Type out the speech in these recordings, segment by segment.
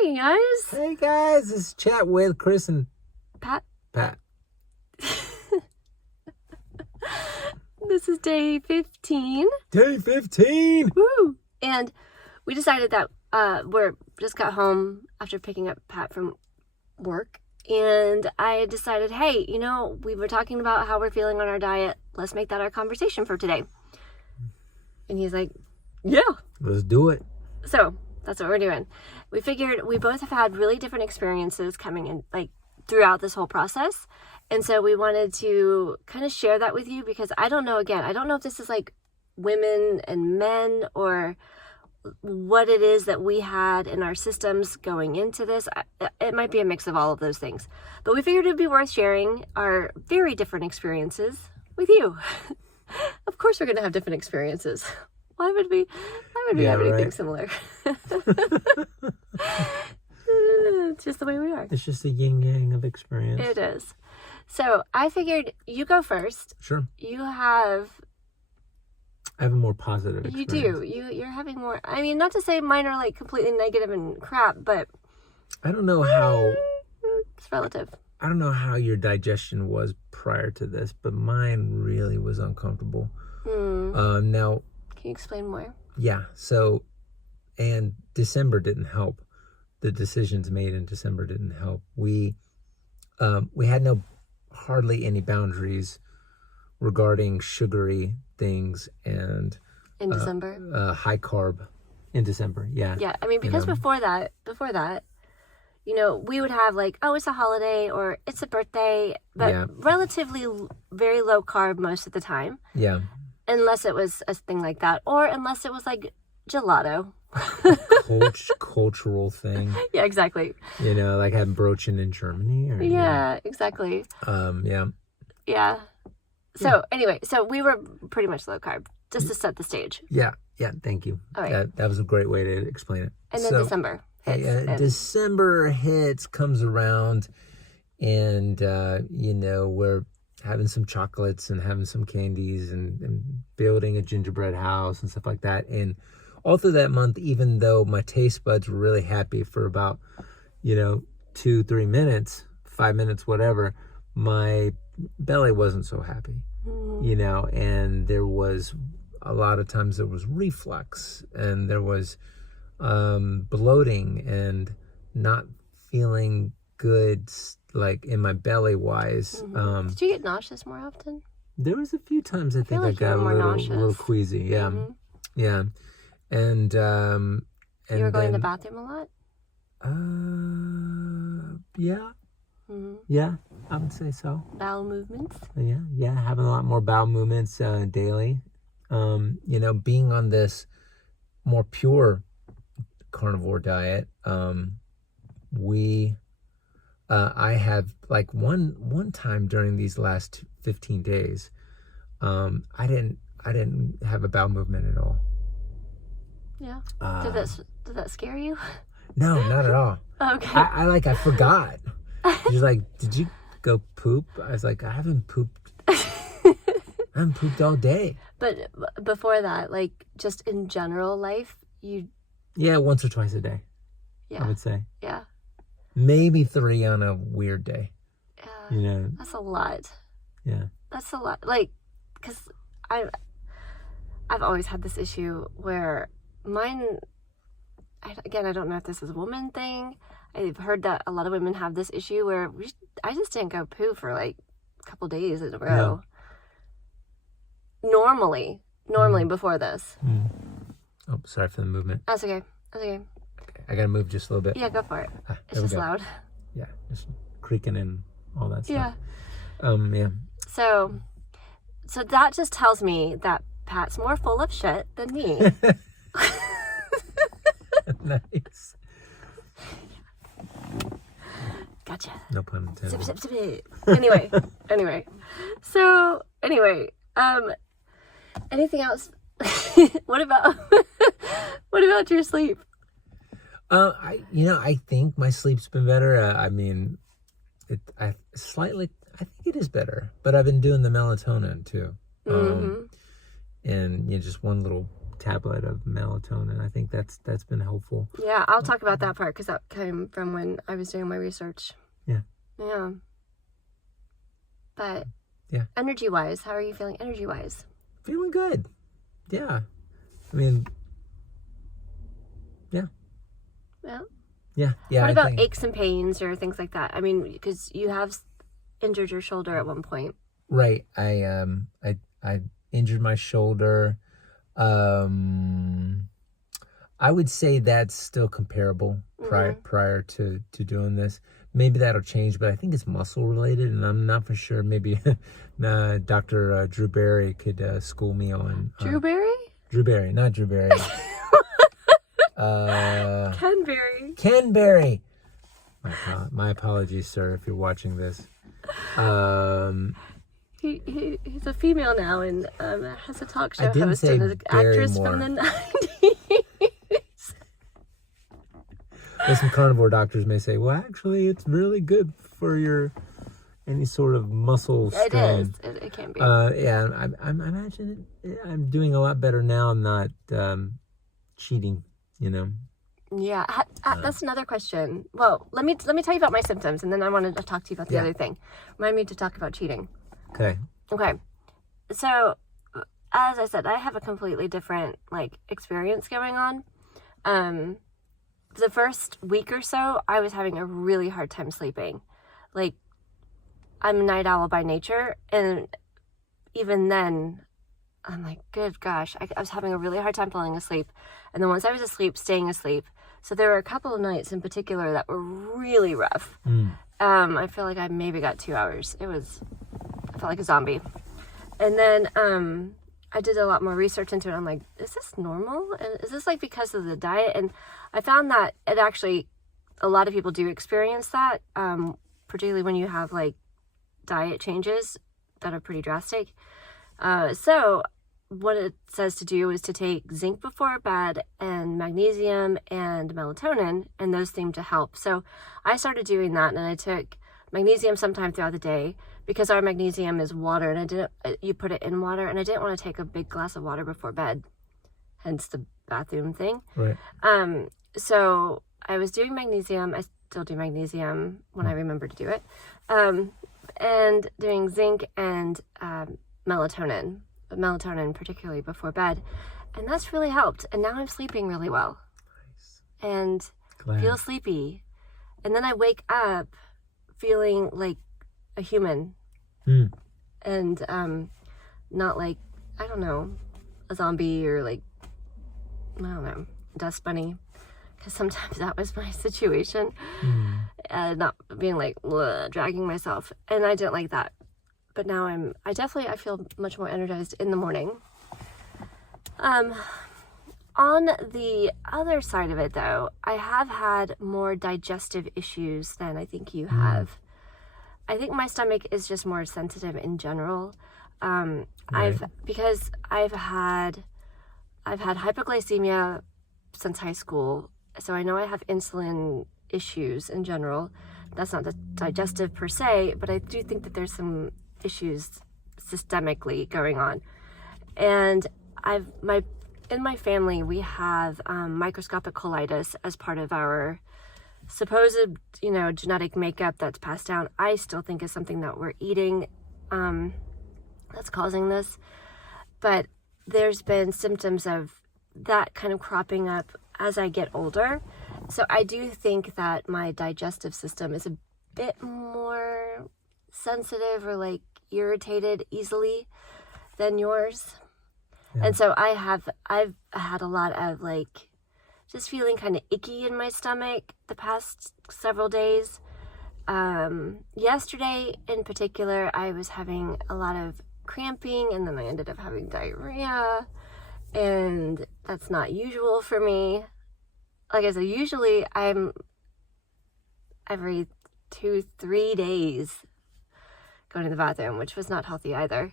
Hey guys. Hey guys, this is Chat with Kris and Pat. This is day 15. Day 15! Woo! And we decided that we're just got home after picking up Pat from work. And I decided, hey, we were talking about how we're feeling on our diet. Let's make that our conversation for today. And he's like, yeah. Let's do it. So that's what we're doing. We figured we both have had really different experiences coming in, throughout this whole process. And so we wanted to kind of share that with you because I don't know if this is like women and men or what it is that we had in our systems going into this. It might be a mix of all of those things. But we figured it would be worth sharing our very different experiences with you. Of course we're going to have different experiences. Why would we have anything similar? It's just the way we are. It's just a yin-yang of experience. It is. So I figured you go first. Sure. I have a more positive experience. You do. You're having more. I mean, not to say mine are like completely negative and crap, but I don't know how... It's relative. I don't know how your digestion was prior to this, but mine really was uncomfortable. Now... Can you explain more? Yeah. So, and December didn't help. The decisions made in December didn't help. We had hardly any boundaries regarding sugary things and in December, high carb in December. Yeah. Yeah. I mean, because before that, we would have it's a holiday or it's a birthday, but relatively very low carb most of the time. Yeah. Unless it was a thing like that, or unless it was like gelato. Cultural thing. Yeah, exactly. Like having Brochen in Germany. Or, yeah, exactly. Yeah. Yeah. So anyway, we were pretty much low carb, just to set the stage. Yeah. Thank you. All right. That was a great way to explain it. And then December hits. December hits, comes around, and we're having some chocolates and having some candies and building a gingerbread house and stuff like that. And all through that month, even though my taste buds were really happy for about, 2-3 minutes, 5 minutes, whatever, my belly wasn't so happy, and there was a lot of times there was reflux and there was bloating and not feeling good, like in my belly wise. Did you get nauseous more often? There was a few times I think I got a little queasy. Yeah. Yeah. And you were going to the bathroom a lot? Yeah. Yeah, I would say so. Bowel movements? Yeah, having a lot more bowel movements daily. Being on this more pure carnivore diet, I have one time during these last 15 days, I didn't have a bowel movement at all. Yeah. Did that scare you? No, not at all. Okay. I forgot. She's like, did you go poop? I was like, I haven't pooped. I haven't pooped all day. But before that, just in general life, Yeah, once or twice a day. Yeah. I would say. Yeah. Maybe 3 on a weird day. Yeah. That's a lot. Yeah. That's a lot. Because I've always had this issue where mine, I don't know if this is a woman thing. I've heard that a lot of women have this issue where I just didn't go poo for a couple days in a row. Yeah. Normally before this. Oh, sorry for the movement. That's okay. I gotta move just a little bit. Yeah, go for it. It's just loud. Yeah, just creaking and all that stuff. Yeah. Yeah. So that just tells me that Pat's more full of shit than me. Nice. Gotcha. No pun intended. Sip. Anyway. So, anything else? What about your sleep? I think my sleep's been better. I think it is better, but I've been doing the melatonin too. And just one little tablet of melatonin. I think that's been helpful. Yeah, I'll talk about that part because that came from when I was doing my research. Yeah. Yeah. But yeah, energy-wise, how are you feeling energy-wise? Feeling good. Yeah. I mean, yeah. Well. Yeah. Yeah. What about aches and pains or things like that? I mean, because you have injured your shoulder at one point. Right. I injured my shoulder. I would say that's still comparable prior to doing this. Maybe that'll change, but I think it's muscle related, and I'm not for sure. Maybe Dr. Drew Berry could school me on. Drew Berry? Drew Berry, not Drew Berry. Ken Berry. Ken Berry. My apologies, sir, if you're watching this. He's a female now and has a talk show host and an actress from the 90s. Some carnivore doctors may say, well, actually, it's really good for your any sort of muscle strain. It is. It can be. Yeah, I imagine I'm doing a lot better now. I'm not cheating, Yeah, that's another question. Well, let me tell you about my symptoms, and then I wanted to talk to you about the other thing. Remind me to talk about cheating. Okay. So, as I said, I have a completely different experience going on. The first week or so, I was having a really hard time sleeping. I'm a night owl by nature, and even then, I'm like, good gosh, I was having a really hard time falling asleep. And then once I was asleep, staying asleep. So there were a couple of nights in particular that were really rough. I feel like I maybe got 2 hours. I felt like a zombie. And then I did a lot more research into it. I'm like, is this normal? Is this because of the diet? And I found that it actually, a lot of people do experience that, particularly when you have diet changes that are pretty drastic. So what it says to do is to take zinc before bed and magnesium and melatonin, and those seem to help. So I started doing that, and I took magnesium sometime throughout the day because our magnesium is water, and you put it in water, and I didn't want to take a big glass of water before bed, hence the bathroom thing. Right. So I was doing magnesium. I still do magnesium when I remember to do it. And doing zinc and melatonin particularly before bed, and that's really helped, and now I'm sleeping really well. Nice. And Glad. Feel sleepy, and then I wake up feeling like a human, and not I don't know, a zombie or I don't know, dust bunny, because sometimes that was my situation. Not being dragging myself, and I didn't like that. But now I feel much more energized in the morning. On the other side of it, though, I have had more digestive issues than I think you have. I think my stomach is just more sensitive in general. Because I've had hypoglycemia since high school, so I know I have insulin issues in general. That's not the digestive per se, but I do think that there's some issues systemically going on. And in my family, we have microscopic colitis as part of our supposed, genetic makeup that's passed down. I still think is something that we're eating that's causing this. But there's been symptoms of that kind of cropping up as I get older. So I do think that my digestive system is a bit more sensitive or irritated easily than yours. Yeah. And so I've had a lot of just feeling kind of icky in my stomach the past several days. Yesterday in particular, I was having a lot of cramping, and then I ended up having diarrhea, and that's not usual for me. Like I said, usually I'm every 2-3 days going to the bathroom, which was not healthy either.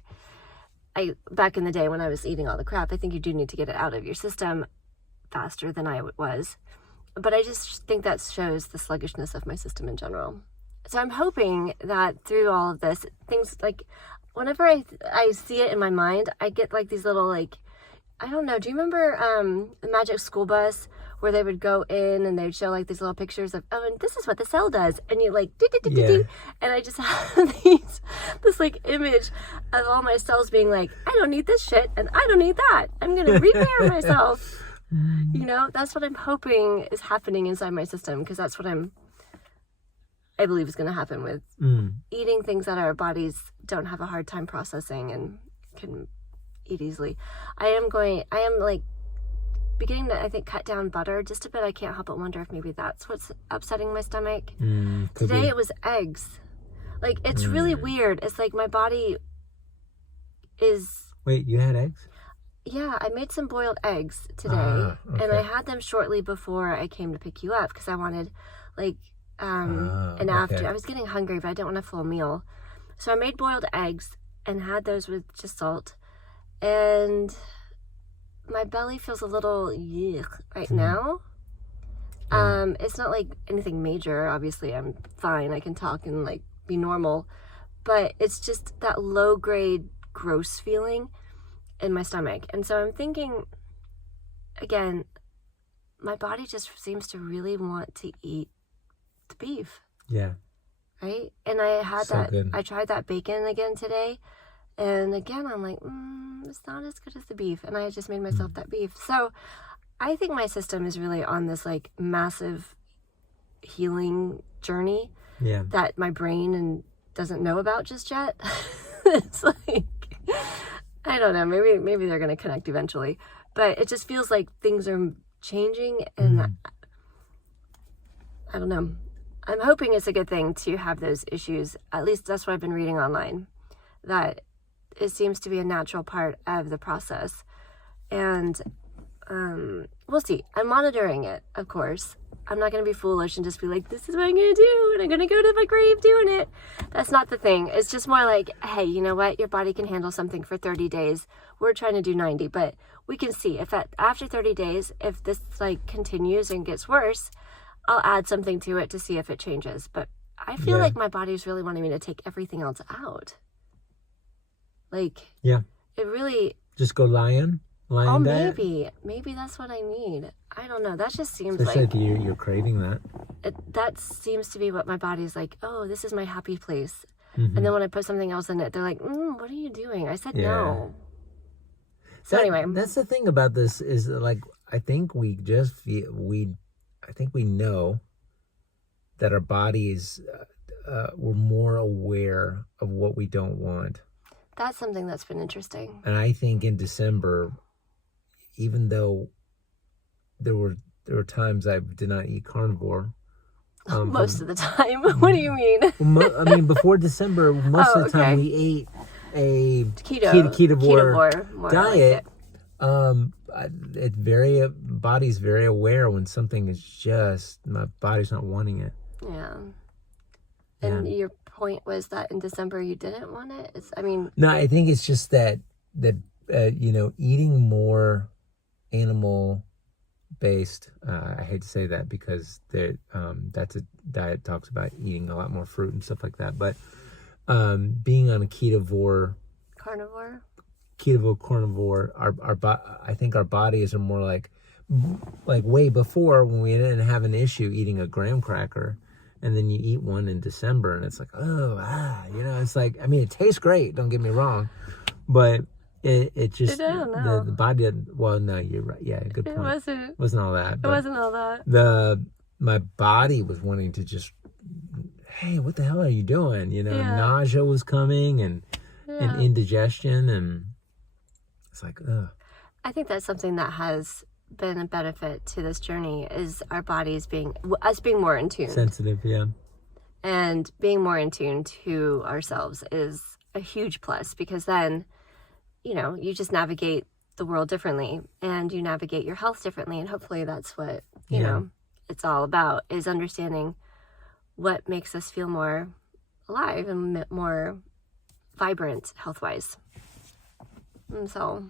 Back in the day when I was eating all the crap, I think you do need to get it out of your system faster than I was. But I just think that shows the sluggishness of my system in general. So I'm hoping that through all of this, things whenever I see it in my mind, I get these little I don't know. Do you remember the Magic School Bus where they would go in and they'd show like these little pictures of, oh, and this is what the cell does, and you like and I just have this like image of all my cells being like, I don't need this shit and I don't need that. I'm gonna repair myself. You know, that's what I'm hoping is happening inside my system, because that's what I believe is going to happen with eating things that our bodies don't have a hard time processing and can eat easily. I am like beginning to, I think, cut down butter just a bit. I can't help but wonder if maybe that's what's upsetting my stomach. Today it was eggs. Like, it's really weird. It's like my body is... Wait, you had eggs? Yeah, I made some boiled eggs today, okay. and I had them shortly before I came to pick you up because I wanted, like, an after. I was getting hungry, but I didn't want a full meal. So I made boiled eggs and had those with just salt, and my belly feels a little yuck right now. It's not like anything major. Obviously, I'm fine. I can talk and, like, be normal, but it's just that low-grade gross feeling in my stomach. And so I'm thinking, again, my body just seems to really want to eat the beef. Yeah. Right? And I had So good. I tried that bacon again today, and again I'm like, it's not as good as the beef, and I just made myself that beef. So I think my system is really on this like massive healing journey that my brain doesn't know about just yet. It's like, I don't know, maybe they're going to connect eventually, but it just feels like things are changing, and I don't know. I'm hoping it's a good thing to have those issues. At least that's what I've been reading online, that it seems to be a natural part of the process. And we'll see. I'm monitoring it, of course. I'm not going to be foolish and just be like, this is what I'm going to do, and I'm going to go to my grave doing it. That's not the thing. It's just more like, hey, you know what? Your body can handle something for 30 days. We're trying to do 90, but we can see if after 30 days, if this like continues and gets worse, I'll add something to it to see if it changes. But I feel like my body's really wanting me to take everything else out. Like, it really... Just go lion diet? Maybe that's what I need. I don't know. That just seems like you're craving that. That seems to be what my body's like. Oh, this is my happy place. And then when I put something else in it, they're like, what are you doing? I said no. So anyway, that's the thing about this is that, like, I think we just I think we know that our bodies we're more aware of what we don't want. That's something that's been interesting. And I think in December, even though there were times I did not eat carnivore. Most of the time. What do you mean? I mean, before December, most of the time we ate a ketovore diet. Body's very aware when something is just, my body's not wanting it. Yeah. And your point was that in December you didn't want it? No, I think it's just that eating more animal based, I hate to say that because that's a diet talks about eating a lot more fruit and stuff like that, but being on a carnivore, I think our bodies are more like way before, when we didn't have an issue eating a graham cracker, and then you eat one in December and it's like, it's like, I mean, it tastes great, don't get me wrong, but it just, the body, well, no, you're right. Yeah, good point. It wasn't all that. It wasn't all that. My body was wanting to just, hey, what the hell are you doing? Nausea was coming and indigestion, and it's like, ugh. I think that's something that has been a benefit to this journey, is our bodies being more in tune. Sensitive, yeah. And being more in tune to ourselves is a huge plus, because then, you just navigate the world differently, and you navigate your health differently. And hopefully that's what, you know, it's all about, is understanding what makes us feel more alive and more vibrant health-wise. And so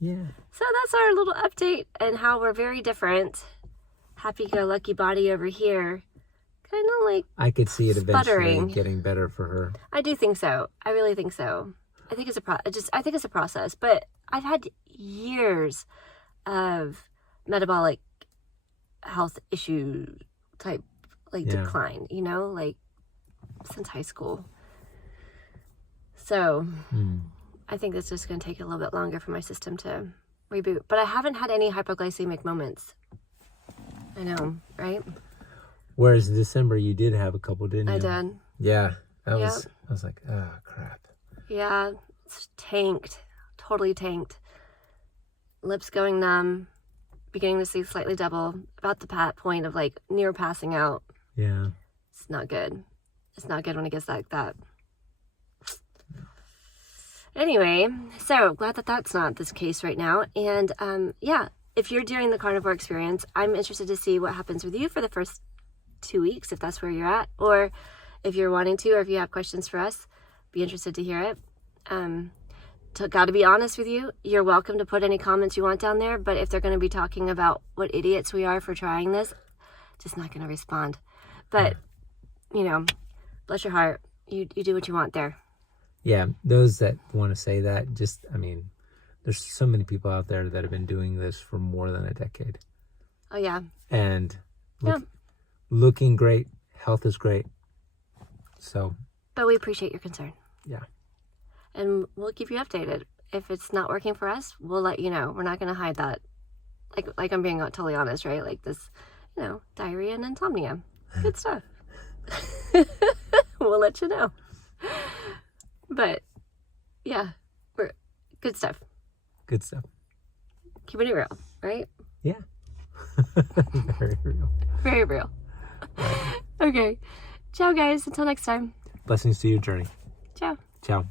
that's our little update, and how we're very different. Happy-go-lucky body over here, kind of like I could see it sputtering. Eventually getting better for her. I do think so. I really think so. I think it's I think it's a process, but I've had years of metabolic health issue type decline, like since high school. So I think it's just going to take a little bit longer for my system to reboot. But I haven't had any hypoglycemic moments. I know, right? Whereas in December you did have a couple, didn't you? I did. Yeah. I was like, oh, crap. Yeah, it's tanked. Totally tanked. Lips going numb. Beginning to see slightly double. About the point of like near passing out. Yeah. It's not good. It's not good when it gets like that. Anyway, so glad that that's not this case right now. And if you're doing the carnivore experience, I'm interested to see what happens with you for the first 2 weeks, if that's where you're at, or if you're wanting to, or if you have questions for us, be interested to hear it. Got to be honest with you, you're welcome to put any comments you want down there, but if they're going to be talking about what idiots we are for trying this, just not going to respond. But, bless your heart, you do what you want there. Yeah, those that want to say that, there's so many people out there that have been doing this for more than a decade. Oh, yeah. And looking great, health is great. So. But we appreciate your concern. Yeah. And we'll keep you updated. If it's not working for us, we'll let you know. We're not going to hide that. Like I'm being totally honest, right? Like this, diarrhea and insomnia. Good stuff. We'll let you know. But, yeah, we're good stuff. Good stuff. Keeping it real, right? Yeah. Very real. Very real. Okay. Ciao, guys. Until next time. Blessings to your journey. Ciao. Ciao.